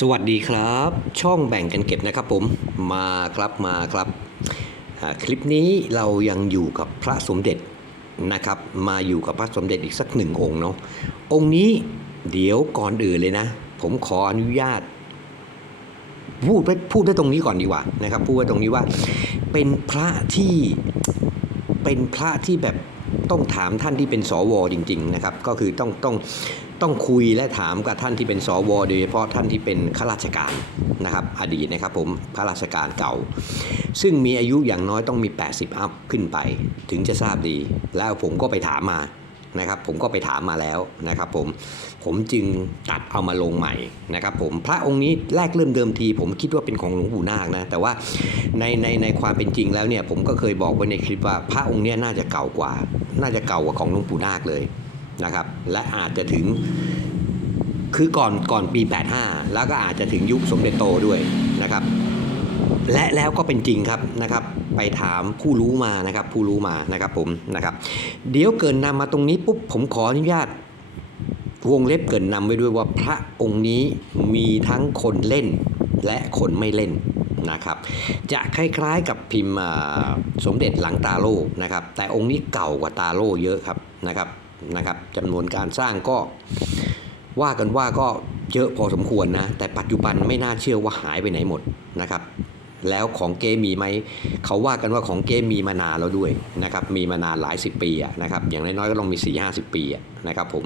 สวัสดีครับ ช่องแบ่งกันเก็บนะครับผมมาครับมาครับ คลิปนี้เรายังอยู่กับพระสมเด็จนะครับ มาอยู่กับพระสมเด็จอีกสักหนึ่งองค์เนาะองค์นี้เดี๋ยวก่อนอื่นเลยนะ ผมขออนุญาต พูดไว้พูดไว้ตรงนี้ก่อนดีกว่านะครับ พูดไว้ตรงนี้ว่า เป็นพระที่เป็นพระที่แบบต้องถามท่านที่เป็นสวจริง ๆ นะครับ ก็คือต้องต้อง ต้องคุยและถามกับท่านที่เป็นสวโดยเฉพาะท่านที่เป็นข้าราชการนะครับอดีตนะครับผมข้าราชการเก่า ซึ่งมีอายุอย่างน้อยต้องมี 80 อัพขึ้นไป ถึงจะทราบดี แล้วผมก็ไปถามมานะครับผมก็ไปถามมาแล้วนะครับผมผมจึงตัดเอามาลงใหม่นะครับผมพระองค์นี้แรกเริ่มเดิมที ผมคิดว่าเป็นของหลวงปู่นาคนะ แต่ว่าในในในความเป็นจริงแล้วเนี่ยผมก็เคยบอกไว้ในคลิปว่าพระองค์เนี้น่าจะเก่ากว่า น่าจะเก่ากว่าของหลวงปู่นาคเลย นะครับและอาจจะถึงคือก่อนก่อนปี 85 แล้วก็อาจจะถึงยุคสมเด็จโตด้วยนะครับ และแล้วก็เป็นจริงครับนะครับ ไปถามผู้รู้มานะครับผู้รู้มานะครับผมนะครับเดี๋ยวเกินนำมาตรงนี้ปุ๊บผมขออนุญาตวงเล็บเกินนำไว้ด้วยว่าพระองค์นี้มีทั้งคนเล่นและคนไม่เล่นนะครับ จะคล้ายๆกับพิมพ์สมเด็จหลังตาโลนะครับ แต่องค์นี้เก่ากว่าตาโลเยอะครับนะครับ นะครับจำนวนการสร้างก็ว่ากันว่าก็เยอะพอสมควรนะ แต่ปัจจุบันไม่น่าเชื่อว่าหายไปไหนหมดนะครับ แล้วของเก้มีไหมเขาว่ากันว่าของเก้มีมานานแล้วด้วยนะครับมีมานานหลายสิบปีอะนะครับอย่างน้อยๆก็ต้องมี4ี่ห้าสิบปีะนะครับผม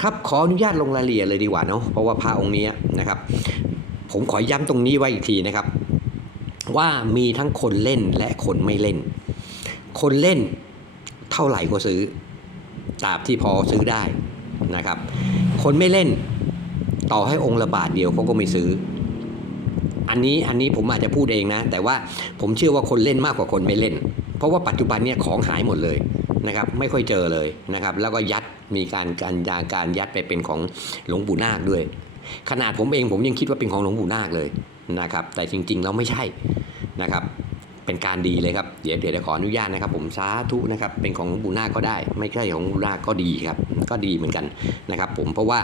ครับขออนุญาตลงรายละเอียดเลยดีกว่าเนาะเพราะว่าพระองค์นี้นะครับ ผมขอย้ำตรงนี้ไว้อีกทีนะครับ ว่ามีทั้งคนเล่นและคนไม่เล่น คนเล่นเท่าไหร่ก็ซื้อ ตราบที่พอซื้อได้นะครับ คนไม่เล่นต่อให้องค์ละบาทเดียวเขาก็ไม่ซื้อ อันนี้อันนี้ผมอาจจะพูดเองนะ แต่ว่าผมเชื่อว่าคนเล่นมากกว่าคนไม่เล่น เพราะว่าปัจจุบันเนี่ยของหายหมดเลยนะครับไม่ค่อยเจอเลยนะครับ แล้วก็ยัดมีการการยการยัดไปเป็นของหลวงปู่นาคด้วย ขนาดผมเองผมยังคิดว่าเป็นของหลวงปู่นาคเลยนะครับ แต่จริงๆเราไม่ใช่นะครับ เป็นการดีเลยครับเดี๋ยวเดี๋ยวขออนุญาตนะครับ ผมสาธุนะครับเป็นของหลวงปู่นาก็ได้ ไม่ใช่ของหลวงปู่นาก็ดีครับก็ดีเหมือนกันนะครับ ผมเพราะว่า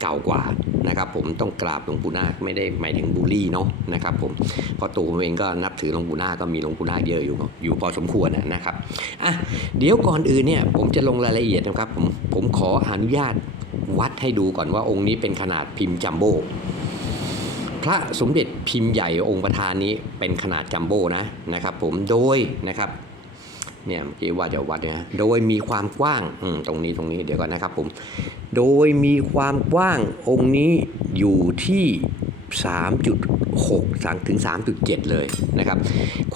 เก่ากว่านะครับผมต้องกราบหลวงปู่นาคไม่ได้หมายถึงบูลลี่เนาะนะครับผมเพราะตัวผมเองก็นับถือหลวงปู่นาคก็มีหลวงปู่นาคเยอะอยู่อยู่พอสมควรนะนะครับอะเดี๋ยวก่อนอื่นเนี่ยผมจะลงรายละเอียดนะครับผมผมขออนุญาตวัดให้ดูก่อนว่าองค์นี้เป็นขนาดพิมพ์จัมโบ้ พระสมเด็จพิมพ์ใหญ่องค์ประธานนี้เป็นขนาดจัมโบ้นะนะครับ ผมโดยนะครับเนี่ยเมื่อกี้ว่าจะวัดนะโดยมีความกว้างตรงนี้ตรงนี้เดี๋ยวก่อนนะครับผม โดยมีความกว้างองค์นี้อยู่ที่ 3.6ถึง 3.7 เลยนะครับ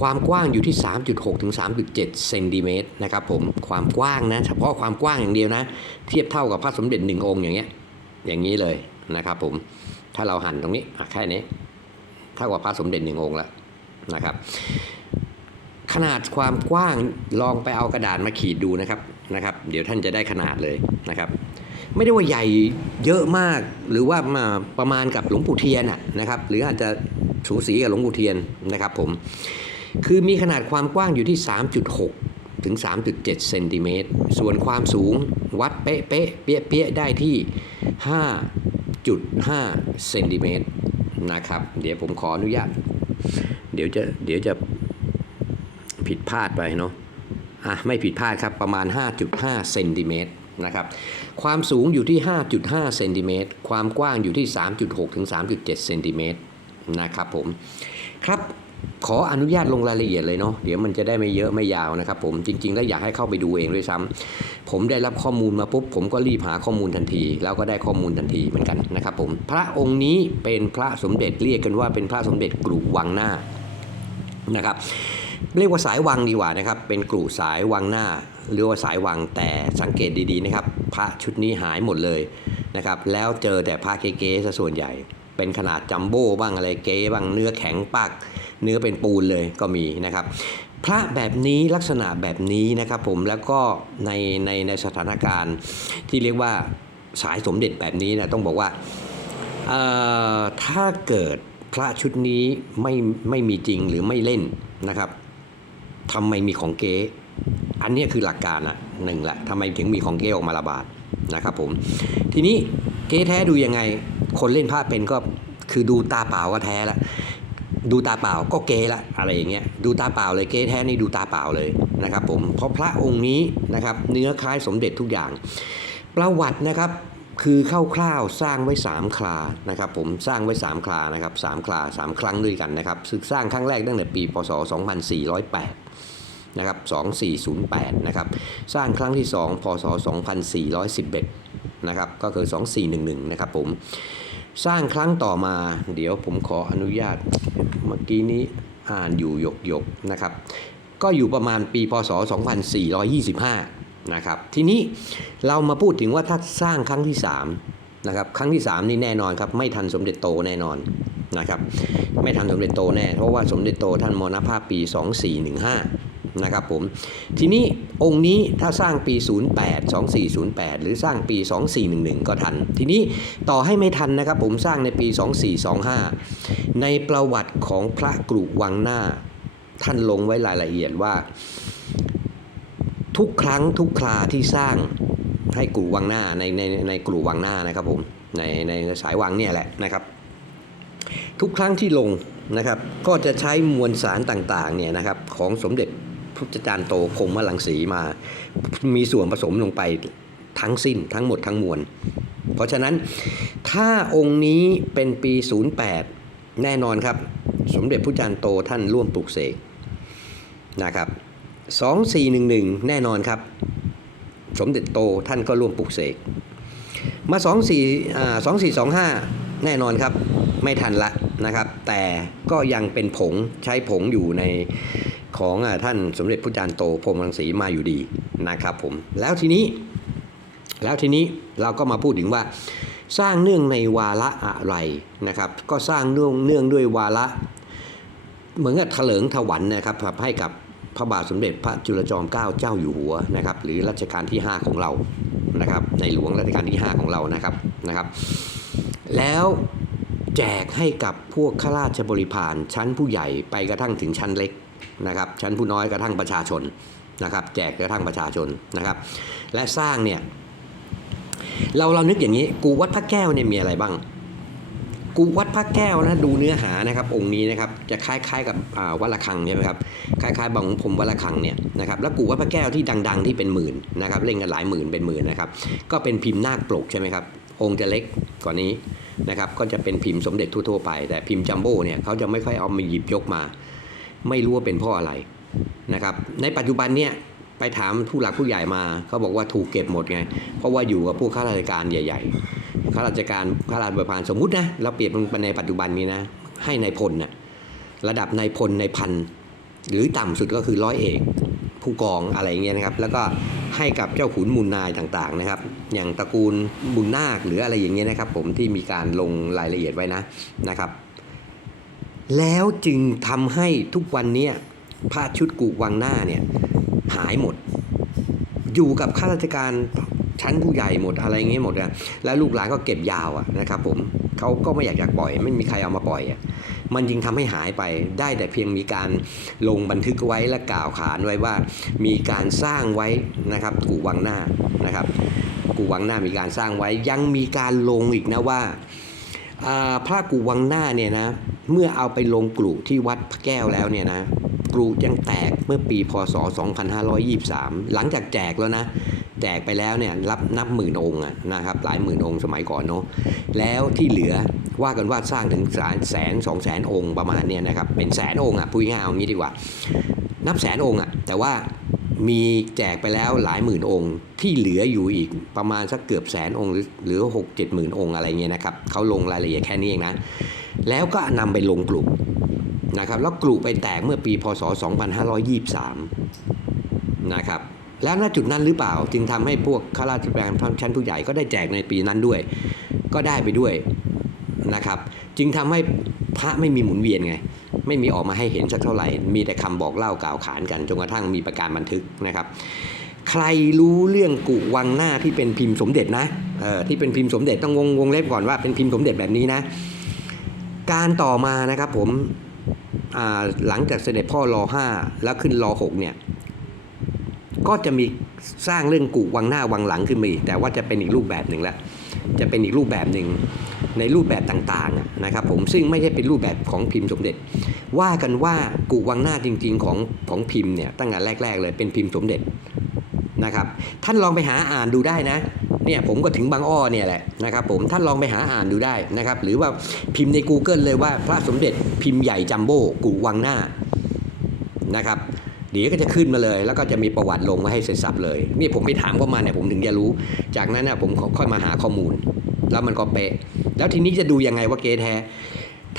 ความกว้างอยู่ที่ 3.6 ถึง 3.7เซนติเมตรนะครับผม ความกว้างนะ เฉพาะความกว้างอย่างเดียวนะ เทียบเท่ากับพระสมเด็จหนึ่งองค์อย่างเงี้ย อย่างนี้เลยนะครับผม ถ้าเราหั่นตรงนี้แค่นี้เท่ากับพระสมเด็จหนึ่งองค์แล้วนะครับ ขนาดความกว้างลองไปเอากระดาษมาขีดดูนะครับนะครับ เดี๋ยวท่านจะได้ขนาดเลยนะครับ ไม่ได้ว่าใหญ่เยอะมากหรือว่ามาประมาณกับหลวงปู่เทียนะนะครับ หรืออาจจะสูสีกับหลวงปู่เทียนนะครับผมคือมีขนาดความกว้างอยู่ที่ 3.6 ถึง 3.7 เซนติเมตร ส่วนความสูงวัดเป๊ะเป๊ะเปี้ยเปี้ยได้ที่ 5.5เซนติเมตรนะครับ เดี๋ยวผมขออนุญาต เดี๋ยวจะเดี๋ยวจะผิดพลาดไปเนาะอะไม่ผิดพลาดครับประมาณ 5.5เซนติเมตรนะครับ ความสูงอยู่ที่ 5.5เซนติเมตรความกว้างอยู่ที่ 3.6 ถึง 3.7เซนติเมตรนะครับผม ครับ ขออนุญาตลงรายละเอียดเลยเนาะเดี๋ยวมันจะได้ไม่เยอะไม่ยาวนะครับผมจริงๆ แล้วอยากให้เข้าไปดูเองด้วยซ้ำผมได้รับข้อมูลมาปุ๊บผมก็รีบหาข้อมูลทันที แล้วก็ได้ข้อมูลทันทีเหมือนกันนะครับผมพระองค์นี้เป็นพระสมเด็จเรียกกันว่าเป็นพระสมเด็จกรุวังหน้านะครับเรียกว่าสายวังดีกว่านะครับ เป็นกลุ่สายวังหน้าหรือว่าสายวังแต่สังเกตดีๆนะครับ พระชุดนี้หายหมดเลยนะครับ แล้วเจอแต่พระเก๊ๆซะส่วนใหญ่ เป็นขนาดจัมโบ้บ้างอะไรเก๊บ้างเนื้อแข็งปัก เนื้อเป็นปูนเลยก็มีนะครับ พระแบบนี้ลักษณะแบบนี้นะครับผมแล้วก็ในในในสถานการณ์ที่เรียกว่าสายสมเด็จแบบนี้นะต้องบอกว่าถ้าเกิดพระชุดนี้ไม่ไม่มีจริงหรือไม่เล่นนะครับทำไมมีของเก๊อันนี้คือหลักการอะหนึ่งละทำไมถึงมีของเก๊ออกมาระบาดนะครับผมทีนี้ เก๊แท้ดูยังไง คนเล่นผ้าเป็นก็คือดูตาเปล่าก็แท้ละดูตาเปล่าก็เก๊ละอะไรอย่างเงี้ยดูตาเปล่าเลยเก๊แท้นี่ดูตาเปล่าเลยนะครับผมเพราะพระองค์นี้นะครับเนื้อคล้ายสมเด็จทุกอย่าง ประวัตินะครับคือคร่าวๆสร้างไว้ 3ครานะครับผมสร้างไว้ 3ครานะครับสามคราสามครั้งด้วยกันนะครับซึ่งสร้างครั้งแรกตั้งแต่ปีพศ 2408นะครับ2408นะครับสร้างครั้งที่ 2 พศ 2411 นะครับก็คือ 2411 นะครับผมสร้างครั้งต่อมาเดี๋ยวผมขออนุญาตเมื่อกี้นี้อ่านอยู่หยกหยกนะครับก็อยู่ประมาณปีพศ 2425 นะครับทีนี้เรามาพูดถึงว่าถ้าสร้างครั้งที่3นะครับครั้งที่ 3 นี่แน่นอนครับไม่ทันสมเด็จโตแน่นอนนะครับไม่ทันสมเด็จโตแน่ เพราะว่าสมเด็จโตท่านมรณภาพปี 2415 นะครับผมทีนี้องค์นี้ถ้าสร้างปี 08 2408 หรือสร้างปี 2411 ก็ทัน ทีนี้ต่อให้ไม่ทันนะครับผมสร้างในปี 2425 ในประวัติของพระกรุวังหน้า ท่านลงไว้รายละเอียดว่า ทุกครั้งทุกคราที่สร้างให้กรุวังหน้าในในในกรุวังหน้านะครับผมในในสายวังเนี่ยแหละนะครับ ทุกครั้งที่ลงนะครับก็จะใช้มวลสารต่างๆเนี่ยนะครับของสมเด็จ พระจารย์โตคงมะลังสีมา มีส่วนผสมลงไปทั้งสิ้นทั้งหมดทั้งมวล เพราะฉะนั้นถ้าองค์นี้เป็นปี 08 แน่นอนครับ สมเด็จพระจารย์โตท่านร่วมปลุกเสกนะครับ 2411 แน่นอนครับ สมเด็จโตท่านก็ร่วมปลุกเสกมา 24อ่า2425 แน่นอนครับ ไม่ทันละนะครับ แต่ก็ยังเป็นผงใช้ผงอยู่ใน ของอ่าท่านสมเด็จพระจารย์โตพรมรังสีมาอยู่ดีนะครับผมแล้วทีนี้ แล้วทีนี้เราก็มาพูดถึงว่า สร้างเนื่องในวาระอะไรนะครับ ก็สร้างเนื่องเนื่องด้วยวาระเหมือนกับเถลิงถวันนะครับให้กับพระบาทสมเด็จพระจุลจอมเกล้าเจ้าอยู่หัวนะครับ หรือรัชกาลที่ 5 ของเรานะครับ ในหลวงรัชกาลที่ 5 ของเรานะครับนะครับ แล้วแจกให้กับพวกข้าราชบริพารชั้นผู้ใหญ่ไปกระทั่งถึงชั้นเล็ก นะครับชั้นผู้น้อยกระทั่งประชาชนนะครับแจกกระทั่งประชาชนนะครับ และสร้างเนี่ยเราเรานึกอย่างนี้กูวัดพระแก้วเนี่ยมีอะไรบ้าง กูวัดพระแก้วนะดูเนื้อหานะครับ องค์นี้นะครับจะคล้ายๆกับวัดระฆังใช่ไหมครับคล้ายๆบางพรมวัดระฆังเนี่ยนะครับแล้วกูวัดพระแก้วที่ดัง ๆ ที่เป็นหมื่นนะครับเล่นกันหลายหมื่นเป็นหมื่นนะครับก็เป็นพิมพ์นาคปลกใช่ไหมครับองค์จะเล็กกว่านี้นะครับก็จะเป็นพิมพ์สมเด็จทั่วๆไป แต่พิมพ์จัมโบ้เนี่ยเขาจะไม่ค่อยเอามาหยิบยกมา ไม่รู้ว่าเป็นเพราะอะไรนะครับ ในปัจจุบันเนี่ยไปถามผู้หลักผู้ใหญ่มาเขาบอกว่าถูกเก็บหมดไง เพราะว่าอยู่กับผู้ข้าราชการใหญ่ ๆ ข้าราชการข้าราชบริพารสมมุตินะเราเปรียบมันในปัจจุบันนี้นะให้ในายพลนะ่ะระดับนายพลในายพันหรือต่ำสุดก็คือร้อยเอกผู้กองอะไรเงี้ยนะครับ แล้วก็ให้กับเจ้าขุนมูลนายต่างๆนะครับ อย่างตระกูลบุญนาคหรืออะไรอย่างเงี้ยนะครับ ผมที่มีการลงรายละเอียดไว้นะนะครับ แล้วจึงทำให้ทุกวันนี้พระชุดกุวังหน้าเนี่ยหายหมด อยู่กับข้าราชการชั้นผู้ใหญ่หมดอะไรเงี้ยหมดอะแล้วลูกหลานก็เก็บยาวอะนะครับผมเขาก็ไม่อยากจะปล่อย ไม่มีใครเอามาปล่อยอะมันจึงทำให้หายไปได้แต่เพียงมีการลงบันทึกไว้และกล่าวขานไว้ว่า มีการสร้างไว้นะครับกูวังหน้านะครับกูวังหน้ามีการสร้างไว้ยังมีการลงอีกนะว่า พระกูวังหน้าเนี่ยนะ เมื่อเอาไปลงกรุที่วัดพระแก้วแล้วเนี่ยนะกรุยังแตกเมื่อปีพศ 2523 หลังจากแจกแล้วนะ แจกไปแล้วเนี่ยรับนับหมื่นองค์นะครับ หลายหมื่นองค์สมัยก่อนเนาะแล้วที่เหลือว่ากันว่าสร้างถึงสามแสนสองแสนองค์ประมาณเนี่ยนะครับ เป็นแสนองค์อะพูดง่ายๆเอางี้ดีกว่า นับแสนองค์อะแต่ว่า มีแจกไปแล้วหลายหมื่นองค์ ที่เหลืออยู่อีกประมาณสักเกือบแสนองค์หรือหรือหกเจ็ดหมื่นองค์อะไรเงี้ยนะครับเขาลงรายละเอียดแค่นี้เองนะ แล้วก็นำไปลงกลุ่มนะครับแล้วกลุ่มไปแตกเมื่อปีพศ 2523 นะครับแล้วณจุดนั้นหรือเปล่า จึงทำให้พวกข้าราชการชั้นผู้ใหญ่ก็ได้แจกในปีนั้นด้วย ก็ได้ไปด้วยนะครับ จึงทำให้พระไม่มีหมุนเวียนไง ไม่มีออกมาให้เห็นสักเท่าไหร่ มีแต่คำบอกเล่ากล่าวขานกันจนกระทั่งมีประการบันทึกนะครับ ใครรู้เรื่องกุวังหน้าที่เป็นพิมพ์สมเด็จนะเออที่เป็นพิมพ์สมเด็จต้องวงวงเล็บก่อนว่าเป็นพิมพ์สมเด็จแบบนี้นะ การต่อมานะครับผมอ่าหลังจากเสด็จพ่อรอห้าแล้วขึ้นรอหกเนี่ยก็จะมีสร้างเรื่องกุวังหน้าวังหลังขึ้นมาอีกแต่ว่าจะเป็นอีกรูปแบบหนึ่งแล้ว จะเป็นอีกรูปแบบหนึ่งในรูปแบบต่างๆนะครับผมซึ่งไม่ใช่เป็นรูปแบบของพิมพ์สมเด็จ ว่ากันว่ากุวังหน้าจริง ๆ ของของพิมพ์เนี่ยตั้งแต่แรก ๆ เลยเป็นพิมพ์สมเด็จนะครับท่านลองไปหาอ่านดูได้นะเนี่ยผมก็ถึงบางอ้อเนี่ยแหละนะครับผมท่านลองไปหาอ่านดูได้นะครับหรือว่าพิมพ์ใน Google เลยว่าพระสมเด็จพิมพ์ใหญ่จัมโบ้กุวังหน้านะครับ เดี๋ยวก็จะขึ้นมาเลย แล้วก็จะมีประวัติลงมาให้เสร็จสับเลย นี่ผมไปถามเขามาเนี่ยผมถึงจะรู้ จากนั้นนะผมค่อยมาหาข้อมูล แล้วมันก็เป๊ะ แล้วทีนี้จะดูยังไงว่าเก๊แท้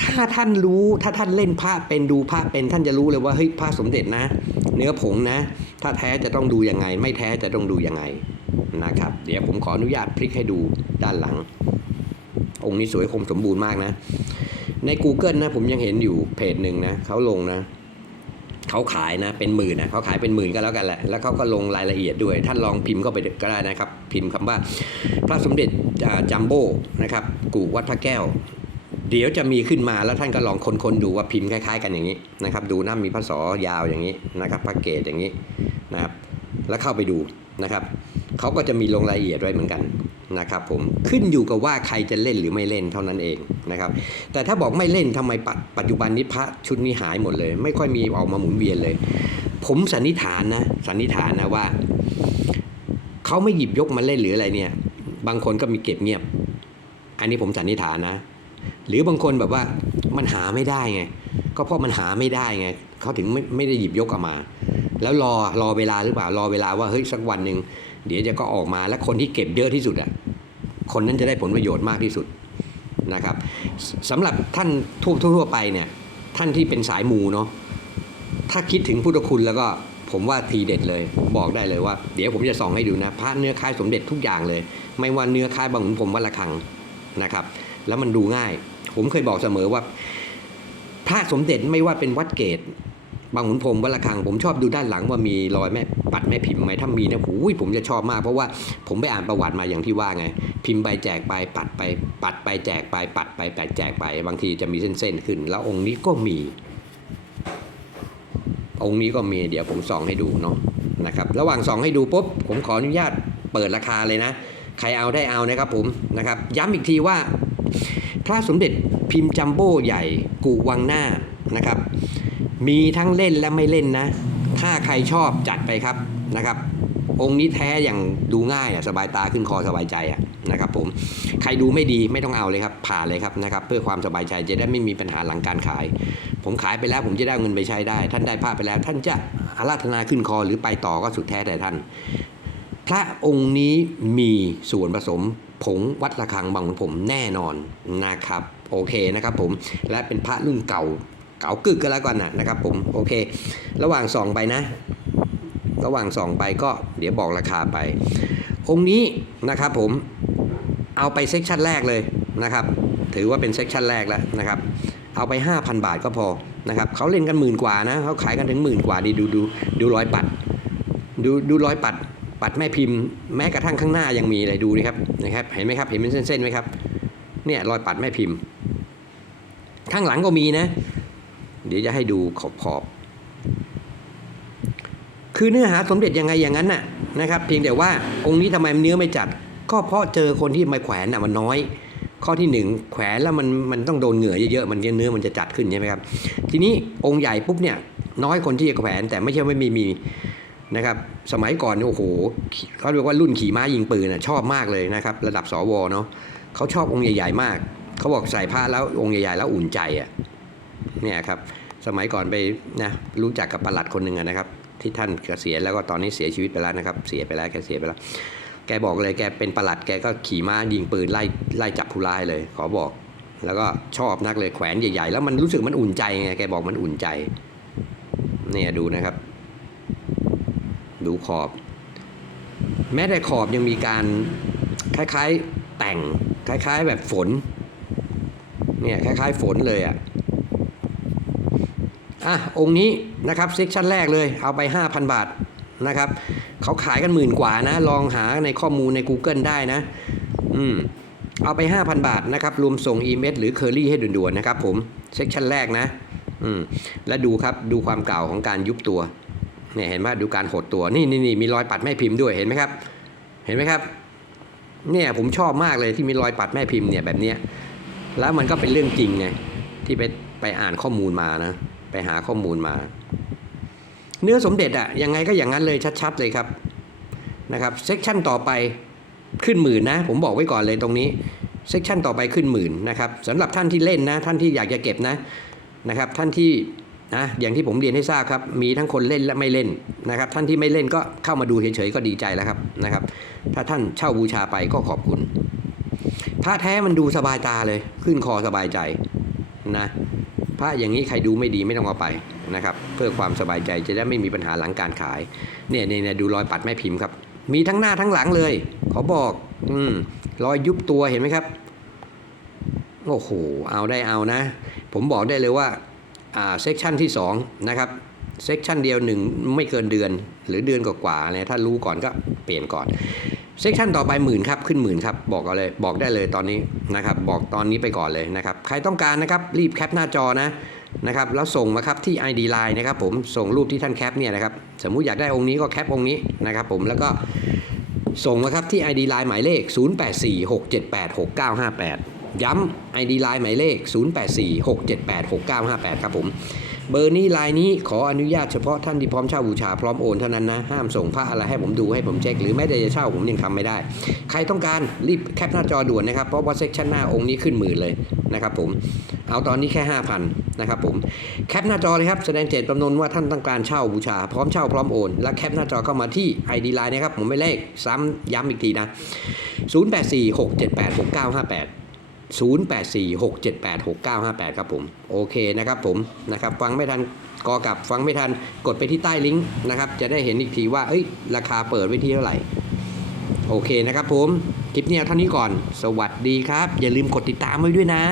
ถ้าท่านรู้ถ้าท่านเล่นพระเป็นดูพระเป็นท่านจะรู้เลยว่าเฮ้ยพระสมเด็จนะ เนื้อผงนะ ถ้าแท้จะต้องดูยังไง ไม่แท้จะต้องดูยังไงนะครับ เดี๋ยวผมขออนุญาตพลิกให้ดูด้านหลัง องค์นี้สวยคมสมบูรณ์มากนะ ใน Google นะผมยังเห็นอยู่เพจหนึ่งนะเขาลงนะ เขาขายนะเป็นหมื่นนะเขาขายเป็นหมื่นก็แล้วกันแหละแล้วเขาก็ลงรายละเอียดด้วย ท่านลองพิมพ์เข้าไปก็ได้นะครับ พิมพ์คำว่าพระสมเด็จจัมโบ้นะครับกู่วัดพระแก้ว เดี๋ยวจะมีขึ้นมาแล้วท่านก็ลองค้นๆดูว่าพิมพ์คล้ายๆ กันอย่างนี้นะครับดูหน้ามีพระศอยาวอย่างนี้นะครับพระเกศอย่างนี้นะครับแล้วเข้าไปดูนะครับเขาก็จะมีลงรายละเอียดไว้เหมือนกัน นะครับผมขึ้นอยู่กับว่าใครจะเล่นหรือไม่เล่นเท่านั้นเองนะครับ แต่ถ้าบอกไม่เล่นทำไมปัจปัจจุบันนี้พระชุดนี้หายหมดเลย ไม่ค่อยมีออกมาหมุนเวียนเลย ผมสันนิษฐานนะสันนิษฐานนะว่าเขาไม่หยิบยกมาเล่นหรืออะไรเนี่ย บางคนก็มีเก็บเงียบ อันนี้ผมสันนิษฐานนะ หรือบางคนแบบว่ามันหาไม่ได้ไงก็เพราะมันหาไม่ได้ไงเขาถึงไม่ไม่ได้หยิบยกออกมา แล้วรอรอเวลาหรือเปล่ารอเวลาว่าเฮ้ยสักวันหนึ่ง เดี๋ยวจะก็ออกมาแล้วคนที่เก็บเยอะที่สุดอะคนนั้นจะได้ผลประโยชน์มากที่สุดนะครับสำหรับท่านทั่วทั่วไปเนี่ยท่านที่เป็นสายมูเนาะถ้าคิดถึงพุทธคุณแล้วก็ผมว่าทีเด็ดเลยบอกได้เลยว่า เดี๋ยวผมจะส่องให้ดูนะพระเนื้อคล้ายสมเด็จทุกอย่างเลย ไม่ว่าเนื้อคล้ายบางขุนพรหมวัดระฆังนะครับ แล้วมันดูง่าย ผมเคยบอกเสมอว่า พระสมเด็จไม่ว่าเป็นวัดเกต บางขุนพรมวัดระฆังผมชอบดูด้านหลังว่ามีรอยแม่ปัดแม่พิมพ์ไหมถ้ามีนะโอ้ยผมจะชอบมาก เพราะว่าผมไปอ่านประวัติมาอย่างที่ว่าไง พิมพ์ไปแจกไปปัดไป ปัดไปแจกไป ปัดไปแปดแจกไป บางทีจะมีเส้นๆขึ้น แล้วองค์นี้ก็มี องค์นี้ก็มีเดี๋ยวผมส่องให้ดูเนาะนะครับระหว่างส่องให้ดูปุ๊บผมขออนุญาตเปิดราคาเลยนะ ใครเอาได้เอานะครับผมนะครับ ย้ำอีกทีว่า พระสมเด็จพิมพ์จัมโบ้ใหญ่ กุวังหน้านะครับ มีทั้งเล่นและไม่เล่นนะ ถ้าใครชอบจัดไปครับนะครับ องค์นี้แท้อย่างดูง่ายอะสบายตาขึ้นคอสบายใจอะนะครับผมใครดูไม่ดีไม่ต้องเอาเลยครับผ่านเลยครับนะครับ เพื่อความสบายใจจะได้ไม่มีปัญหาหลังการขาย ผมขายไปแล้วผมจะได้เงินไปใช้ได้ ท่านได้ภาพไปแล้ว ท่านจะอาราธนาขึ้นคอหรือไปต่อก็สุดแท้แต่ท่าน พระองค์นี้มีส่วนผสมผงวัดระฆังบางขุนผมแน่นอนนะครับโอเคนะครับผมและเป็นพระรุ่นเก่า เก่ากึกก็แล้วกันนะนะครับผมโอเค ระหว่างส่องไปนะ ระหว่างส่องไปก็เดี๋ยวบอกราคาไป องค์นี้นะครับผมเอาไปเซกชันแรกเลยนะครับ ถือว่าเป็นเซกชันแรกแล้วนะครับ เอาไป 5,000 บาทก็พอนะครับเขาเล่นกันหมื่นกว่านะเขาขายกันถึงหมื่นกว่าดีดูดูดูรอยปัด ดูดูรอยปัด ปัดแม่พิมพ์ แม้กระทั่งข้างหน้ายังมีเลยดูดิครับนะครับ เห็นไหมครับเห็นเป็นเส้นๆไหมครับเนี่ยรอยปัดแม่พิมพ์ ข้างหลังก็มีนะ เดี๋ยวจะให้ดูขอบขอบๆคือเนื้อหาสมเด็จยังไงอย่างนั้นน่ะนะครับ เพียงแต่ว่าองค์นี้ทำไมเนื้อไม่จัด ก็เพราะเจอคนที่มาแขวนน่ะมันน้อย ข้อที่หนึ่งแขวนแล้วมันมันต้องโดนเหงื่อเยอะๆมันเนื้อมันจะจัดขึ้นใช่ไหมครับ ทีนี้องค์ใหญ่ปุ๊บเนี่ยน้อยคนที่จะแขวนแต่ไม่ใช่ไม่มีมีนะครับสมัยก่อนโอ้โหเขาเรียกว่ารุ่นขี่ม้ายิงปืนน่ะชอบมากเลยนะครับ ระดับสวเนาะเขาชอบองค์ใหญ่ๆมาก เขาบอกใส่ผ้าแล้วองค์ใหญ่ๆแล้วอุ่นใจอะ เนี่ยครับสมัยก่อนไปนะรู้จักกับประหลัดคนหนึ่งนะครับ ที่ท่านเกษียณแล้วก็ตอนนี้เสียชีวิตไปแล้วนะครับ เสียไปแล้วแกเสียไปแล้ว แกบอกเลยแกเป็นประหลัดแกก็ขี่ม้ายิงปืนไล่ไล่จับผู้ร้ายเลย ขอบอก แล้วก็ชอบนักเลยแขวนใหญ่ๆ แล้วมันรู้สึกมันอุ่นใจไงแกบอกมันอุ่นใจเนี่ยดูนะครับ ดูขอบ แม้แต่ขอบยังมีการคล้ายๆแต่ง คล้าย ๆ แบบฝนเนี่ยคล้าย ๆ ฝนเลยอะ อะองค์นี้นะครับเซกชันแรกเลยเอาไป 5,000 บาทนะครับเขาขายกันหมื่นกว่านะ ลองหาในข้อมูลใน Google ได้นะ อืมเอาไป 5,000 บาทนะครับรวมส่ง e m หรือเคอรี่ให้ด่วนๆนะครับผมเซกชันแรกนะอืมแล้วดูครับดูความเก่าของการยุบตัวเนี่ยเห็นว่าดูการหดตัวนี่นี่นี่มีรอยปัดแม่พิมพ์ด้วยเห็นไหมครับ เห็นไหมครับเนี่ยผมชอบมากเลยที่มีรอยปัดแม่พิมพ์เนี่ยแบบเนี้ยแล้วมันก็เป็นเรื่องจริงไงที่ไปไปอ่านข้อมูลมานะ ไปหาข้อมูลมา เนื้อสมเด็จอะยังไงก็อย่างนั้นเลยชัด ๆ เลยครับนะครับเซกชันต่อไปขึ้นหมื่นนะ ผมบอกไว้ก่อนเลยตรงนี้เซกชันต่อไปขึ้นหมื่นนะครับสำหรับท่านที่เล่นนะ ท่านที่อยากจะเก็บนะนะครับ ท่านที่นะอย่างที่ผมเรียนให้ทราบครับมีทั้งคนเล่นและไม่เล่นนะครับ ท่านที่ไม่เล่นก็เข้ามาดูเฉยๆก็ดีใจแล้วครับนะครับ ถ้าท่านเช่าบูชาไปก็ขอบคุณพระแท้มันดูสบายตาเลย ขึ้นคอสบายใจนะ พระอย่างนี้ใครดูไม่ดีไม่ต้องเอาไปนะครับ เพื่อความสบายใจจะได้ไม่มีปัญหาหลังการขายเนี่ยเนี่ยยดูรอยปัดแม่พิมพ์ครับ มีทั้งหน้าทั้งหลังเลย ขอบอกอืมรอยยุบตัวเห็นไหมครับโอ้โหเอาได้เอานะ ผมบอกได้เลยว่าอ่าเซกชันที่2นะครับเซกชันเดียวหนึ่งไม่เกินเดือนหรือเดือนกว่าๆเนี่ยถ้ารู้ก่อนก็เปลี่ยนก่อน เซกชันต่อไปหมื่นครับขึ้นหมื่นครับบอกเอาเลยบอกได้เลยตอนนี้นะครับบอกตอนนี้ไปก่อนเลยนะครับใครต้องการนะครับรีบแคปหน้าจอนะนะครับแล้วส่งมาครับที่ ID Line นะครับผมส่งรูปที่ท่านแคปเนี่ยนะครับสมมุติอยากได้องค์นี้ก็แคปองค์นี้นะครับผมแล้วก็ส่งมาครับที่ ID Line หมายเลข 0846786958 ย้ำ ID Line หมายเลข 0846786958 ครับผม เบอร์นี้ไลน์นี้ขออนุญาตเฉพาะท่านที่พร้อมเช่าบูชาพร้อมโอนเท่านั้นนะ ห้ามส่งพระอะไรให้ผมดูให้ผมเช็ค หรือแม้แต่จะเช่าผมยังทำไม่ได้ ใครต้องการรีบแคปหน้าจอด่วนนะครับ เพราะว่าเซ็กชันหน้าองค์นี้ขึ้นหมื่นเลยนะครับผมเอาตอนนี้แค่ 5,000นะครับผมแคปหน้าจอเลยครับแสดงเจตจำนงว่าท่านต้องการเช่าบูชาพร้อมเช่าพร้อมโอน แล้วแคปหน้าจอเข้ามาที่ ID Line นะครับผมไม่เลขซ้ำย้ำอีกทีนะ 0846786958 0846786958 ครับผม โอเคนะครับผมนะครับฟังไม่ทันกอกับฟังไม่ทันกดไปที่ใต้ลิงก์นะครับ จะได้เห็นอีกทีว่าเอ้ยราคาเปิดไว้ที่เท่าไหร่ โอเคนะครับผม คลิปนี้เอาเท่านี้ก่อน สวัสดีครับ อย่าลืมกดติดตามไว้ด้วยนะ